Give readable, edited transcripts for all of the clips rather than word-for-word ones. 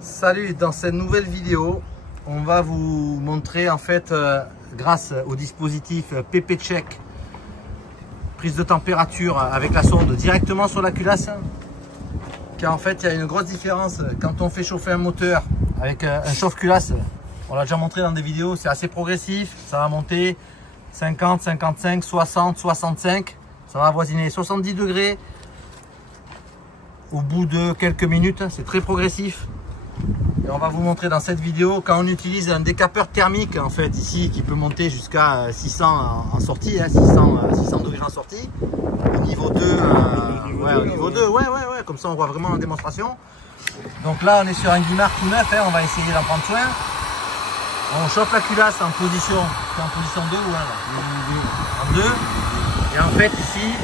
Salut, dans cette nouvelle vidéo, on va vous montrer en fait grâce au dispositif PPCheck, prise de température avec la sonde directement sur la culasse, car en fait il y a une grosse différence quand on fait chauffer un moteur avec un chauffe-culasse. On l'a déjà montré dans des vidéos, c'est assez progressif, ça va monter 50, 55, 60, 65, ça va avoisiner 70 degrés au bout de quelques minutes, c'est très progressif. Et on va vous montrer dans cette vidéo quand on utilise un décapeur thermique en fait ici qui peut monter jusqu'à 600 en sortie, 600 degrés en sortie, au niveau 2, au niveau 2, comme ça on voit vraiment la démonstration. Donc là on est sur un Guimard tout neuf, on va essayer d'en prendre soin. On chauffe la culasse en position 2 ou 1 en 2. Et en fait ici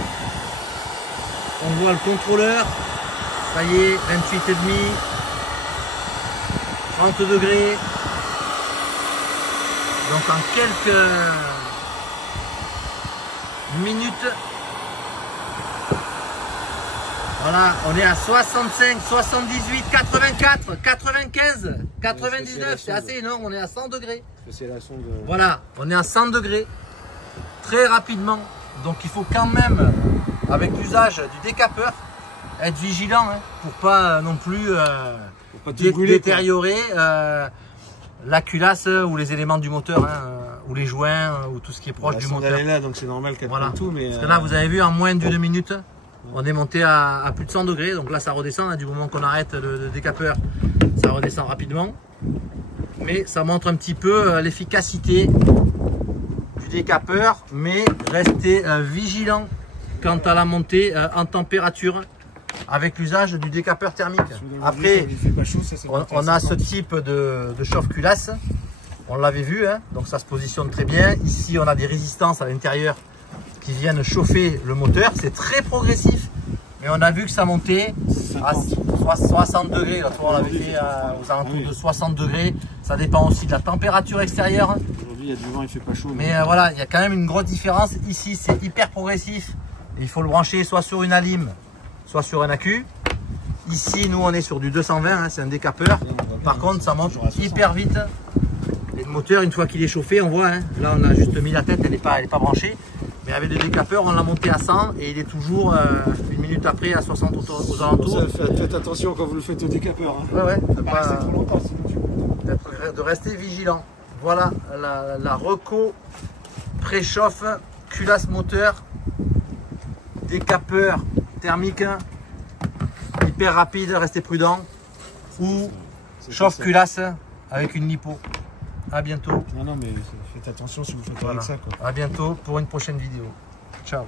on voit le contrôleur, ça y est, 28,5. 30 degrés. Donc en quelques minutes, voilà, on est à 65, 78, 84, 95, 99, c'est assez énorme, on est à 100 degrés. Voilà, on est à 100 degrés très rapidement. Donc il faut quand même, avec l'usage du décapeur, être vigilant pour pas non plus détériorer la culasse ou les éléments du moteur, ou les joints ou tout ce qui est proche du moteur. Elle est là, donc c'est normal qu'elle prenne tout. Mais parce que là, vous avez vu, en moins de 2 minutes, on est monté à plus de 100 degrés. Donc là, ça redescend. Du moment qu'on arrête le décapeur, ça redescend rapidement. Mais ça montre un petit peu l'efficacité du décapeur. Mais restez vigilant quant à la montée en température avec l'usage du décapeur thermique. Après, on a ce type de chauffe-culasse, on l'avait vu, donc ça se positionne très bien. Ici, on a des résistances à l'intérieur qui viennent chauffer le moteur. C'est très progressif, mais on a vu que ça montait à 60 degrés. L'autre fois, on l'avait fait aux alentours de 60 degrés. Ça dépend aussi de la température extérieure. Aujourd'hui, il y a du vent, il fait pas chaud. Mais voilà, il y a quand même une grosse différence. Ici, c'est hyper progressif. Il faut le brancher soit sur une alim, soit sur un accu. Ici, nous, on est sur du 220, c'est un décapeur. Par contre, ça monte hyper vite. Et le moteur, une fois qu'il est chauffé, on voit, là, on a juste mis la tête, elle n'est pas branchée. Mais avec le décapeur, on l'a monté à 100 et il est toujours une minute après à 60 aux alentours. Faites attention quand vous le faites au décapeur. De rester vigilant. Voilà la Reco préchauffe culasse moteur, décapeur thermique, hyper rapide, restez prudent, ou chauffe culasse avec une lipo. À bientôt. Non mais faites attention si vous faites avec ça. À bientôt pour une prochaine vidéo. Ciao.